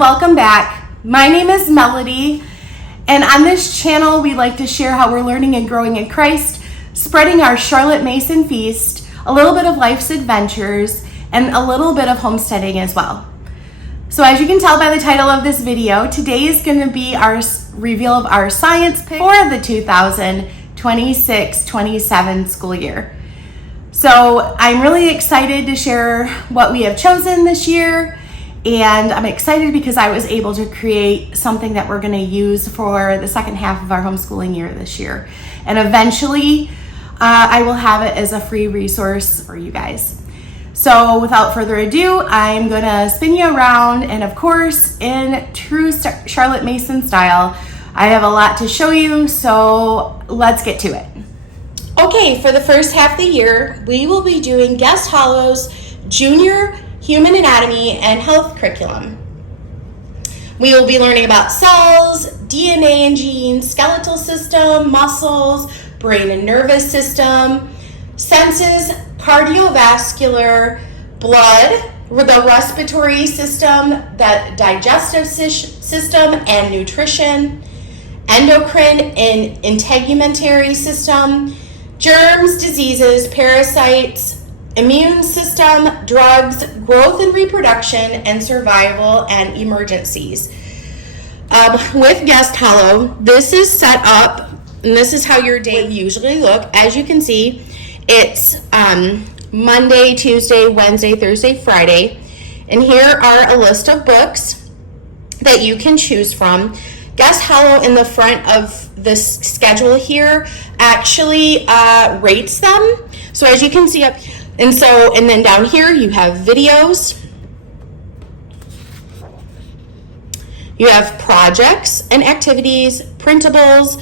welcome back. My name is Melody, and on this channel we like to share how we're learning and growing in Christ, spreading our Charlotte Mason feast, a little bit of life's adventures, and a little bit of homesteading as well. So as you can tell by the title of this video, today is going to be our reveal of our science pick for the 2026-27 school year. So I'm really excited to share what we have chosen this year, and I'm excited because I was able to create something that we're going to use for the second half of our homeschooling year this year. And eventually I will have it as a free resource for you guys. So without further ado, I'm going to spin you around, and of course, in true Charlotte Mason style, I have a lot to show you, so let's get to it. Okay, for the first half of the year, we will be doing Guest Hollow's Junior Human Anatomy and Health curriculum. We will be learning about cells, DNA and genes, skeletal system, muscles, brain and nervous system, senses, cardiovascular, blood, the respiratory system, the digestive system and nutrition, endocrine and integumentary system, germs, diseases, parasites, immune system, drugs, growth and reproduction, and survival and emergencies. With Guest Hollow, this is set up, and this is how your day would usually look. As you can see, it's Monday, Tuesday, Wednesday, Thursday, Friday, and here are a list of books that you can choose from. Guest Hollow in the front of this schedule here actually rates them. So as you can see up, and then down here you have videos, you have projects and activities, printables,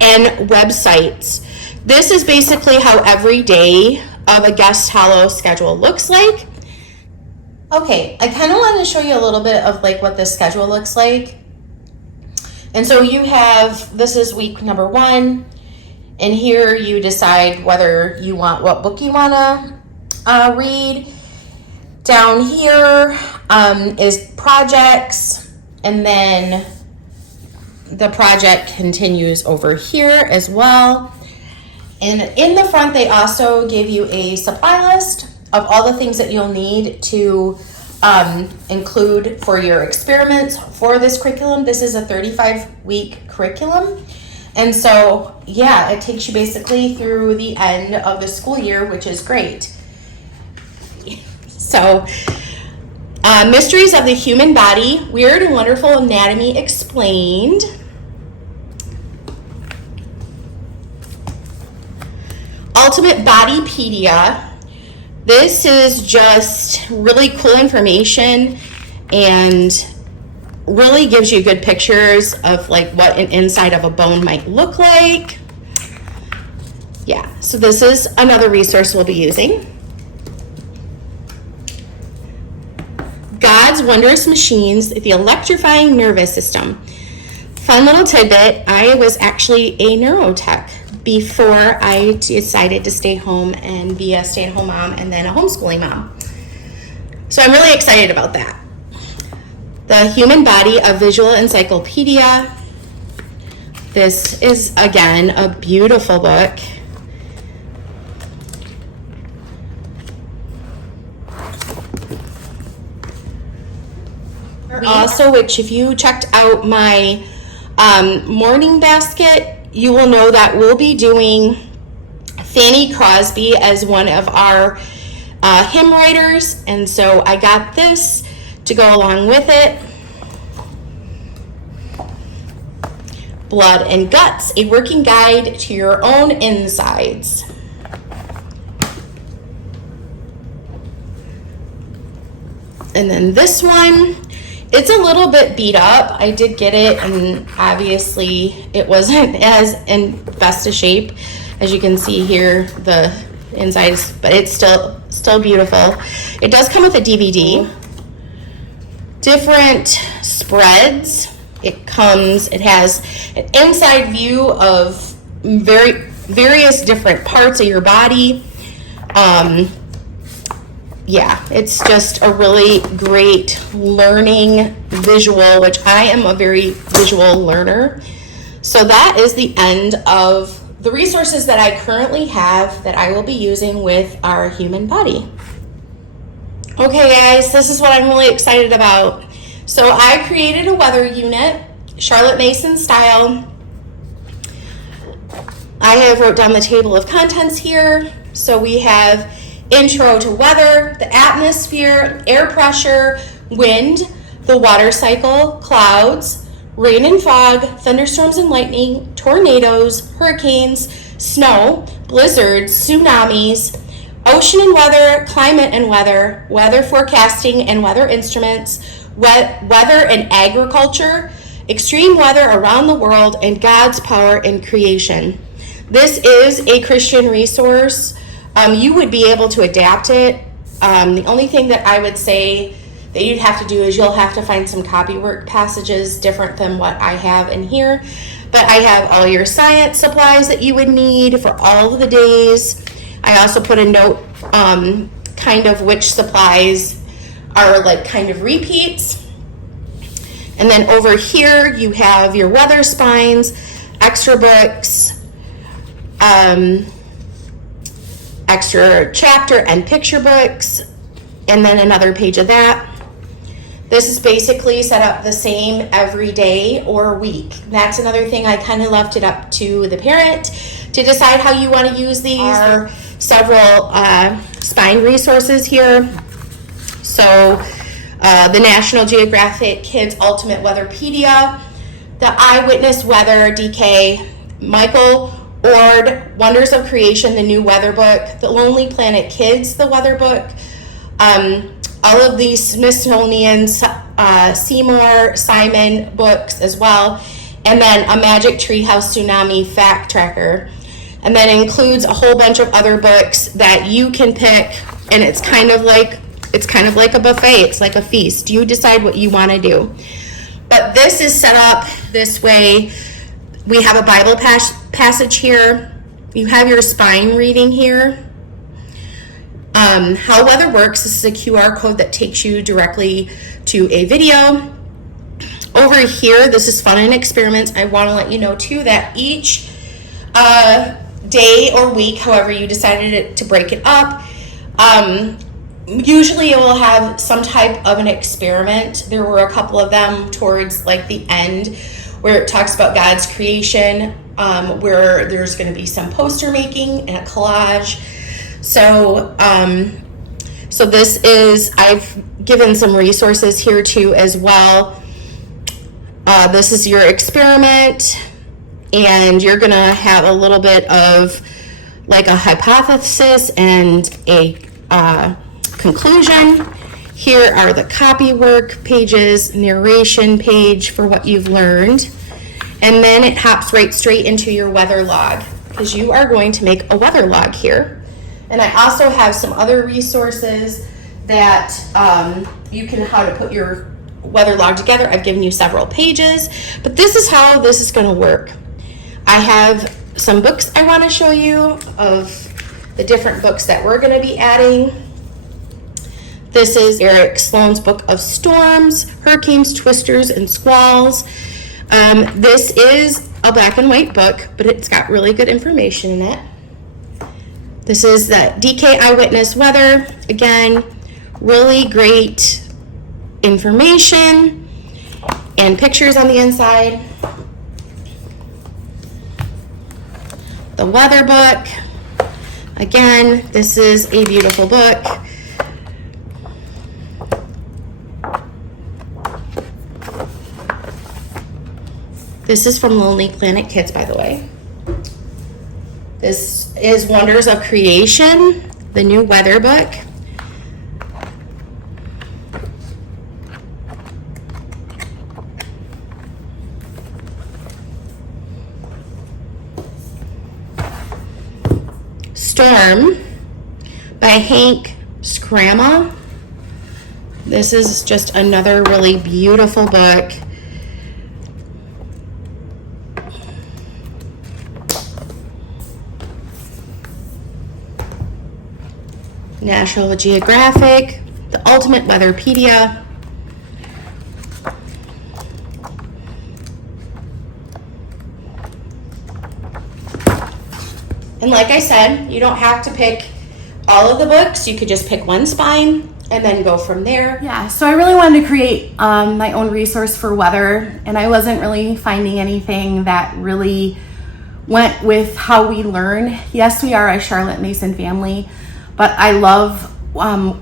and websites. This is basically how every day of a Guest Hollow schedule looks like. Okay, I kind of want to show you a little bit of like what this schedule looks like. And so you have, this is week number 1, and here you decide whether you want, what book you want to read. Down here is projects, and then the project continues over here as well. And in the front, they also give you a supply list of all the things that you'll need to include for your experiments for this curriculum. This is a 35-week curriculum. And so, yeah, it takes you basically through the end of the school year, which is great. So, Mysteries of the Human Body, Weird and Wonderful Anatomy Explained. Ultimate Bodypedia. This is just really cool information and really gives you good pictures of like what an inside of a bone might look like. Yeah, so this is another resource we'll be using. God's Wondrous Machines, the Electrifying Nervous System. Fun little tidbit, I was actually a neurotech before I decided to stay home and be a stay-at-home mom and then a homeschooling mom. So I'm really excited about that. The Human Body, a Visual Encyclopedia. This is, again, a beautiful book. Also, which if you checked out my morning basket, you will know that we'll be doing Fanny Crosby as one of our hymn writers, and so I got this to go along with it. Blood and Guts, a working guide to your own insides. And then this one, it's a little bit beat up. I did get it, and obviously it wasn't as in best of shape. As you can see here, the inside is, but it's still beautiful. It does come with a DVD. Different spreads. It has an inside view of various different parts of your body. yeah, it's just a really great learning visual, which I am a very visual learner. So that is the end of the resources that I currently have that I will be using with our human body. Okay guys, this is what I'm really excited about. So I created a weather unit, Charlotte Mason style. I have wrote down the table of contents here. So we have intro to weather, the atmosphere, air pressure, wind, the water cycle, clouds, rain and fog, thunderstorms and lightning, tornadoes, hurricanes, snow, blizzards, tsunamis, ocean and weather, climate and weather, weather forecasting and weather instruments, weather and agriculture, extreme weather around the world, and God's power in creation. This is a Christian resource. You would be able to adapt it. The only thing that I would say that you'd have to do is you'll have to find some copywork passages different than what I have in here. But I have all your science supplies that you would need for all of the days. I also put a note kind of which supplies are like kind of repeats. And then over here you have your weather spines, extra books, extra chapter and picture books, and then another page of that. This is basically set up the same every day or week. That's another thing. I kind of left it up to the parent to decide how you want to use these. There are several spine resources here. So the National Geographic Kids Ultimate Weatherpedia, the Eyewitness Weather DK, Michael Ord, Wonders of Creation, the new weather book, the Lonely Planet Kids, the weather book, all of these Smithsonian, Seymour, Simon books as well, and then a Magic Treehouse Tsunami Fact Tracker. And then includes a whole bunch of other books that you can pick, and it's kind of like a buffet. It's like a feast. You decide what you want to do. But this is set up this way. We have a Bible passage here. You have your spine reading here. How weather works. This is a QR code that takes you directly to a video. Over here, this is fun and experiments. I want to let you know too that each day or week, however you decided to break it up, usually it will have some type of an experiment. There were a couple of them towards like the end where it talks about God's creation, where there's going to be some poster making and a collage. So this is, I've given some resources here too as well. This is your experiment, and you're going to have a little bit of like a hypothesis and a conclusion. Here are the copywork pages, narration page for what you've learned, and then it hops right straight into your weather log because you are going to make a weather log here. And I also have some other resources that you can, how to put your weather log together. I've given you several pages, but this is how this is going to work. I have some books I want to show you of the different books that we're going to be adding. This is Eric Sloan's Book of Storms, Hurricanes, Twisters, and Squalls. This is a black and white book, but it's got really good information in it. This is the DK Eyewitness Weather. Again, really great information and pictures on the inside. The weather book. Again, this is a beautiful book. This is from Lonely Planet Kids, by the way. This is Wonders of Creation, the new weather book. Storm by Hank Scramma. This is just another really beautiful book. National Geographic, the Ultimate Weatherpedia, and like I said, you don't have to pick all of the books. You could just pick one spine and then go from there. Yeah, so I really wanted to create my own resource for weather, and I wasn't really finding anything that really went with how we learn. Yes, we are a Charlotte Mason family, but I love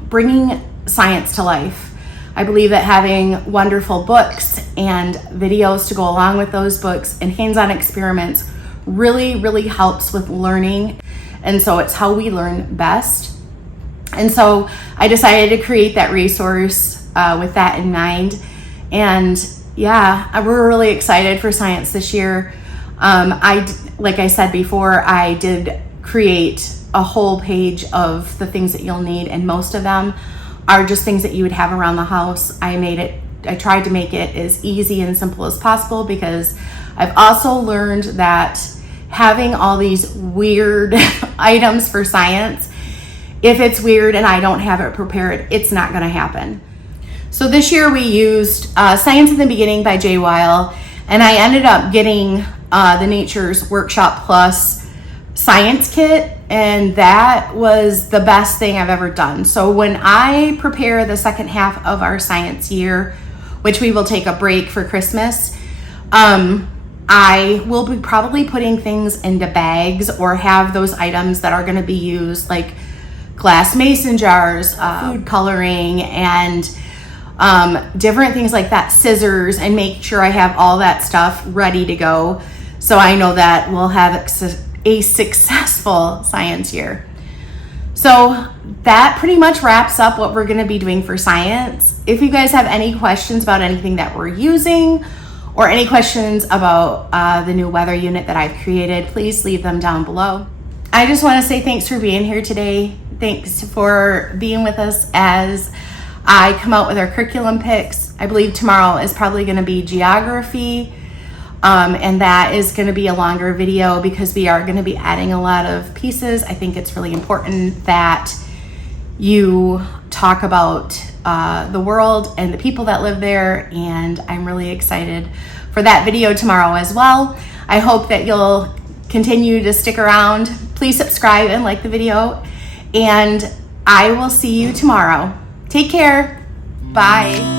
bringing science to life. I believe that having wonderful books and videos to go along with those books and hands-on experiments really helps with learning. And so it's how we learn best. And so I decided to create that resource with that in mind. And yeah, we're really excited for science this year. Like I said before, I did create a whole page of the things that you'll need, and most of them are just things that you would have around the house. I tried to make it as easy and simple as possible, because I've also learned that having all these weird items for science, if it's weird and I don't have it prepared, it's not going to happen. So this year we used Science in the Beginning by Jay Weil, and I ended up getting the Nature's Workshop Plus science kit, and that was the best thing I've ever done. So when I prepare the second half of our science year, which we will take a break for Christmas, I will be probably putting things into bags or have those items that are going to be used, like glass mason jars, food coloring, and different things like that, scissors, and make sure I have all that stuff ready to go, so I know that we'll have a successful science year. So that pretty much wraps up what we're going to be doing for science. If you guys have any questions about anything that we're using, or any questions about the new weather unit that I've created, please leave them down below. I just want to say thanks for being here today. Thanks for being with us as I come out with our curriculum picks. I believe tomorrow is probably going to be geography, and that is going to be a longer video because we are going to be adding a lot of pieces. I think it's really important that you talk about the world and the people that live there, and I'm really excited for that video tomorrow as well. I hope that you'll continue to stick around. Please subscribe and like the video, and I will see you tomorrow. Take care. Bye.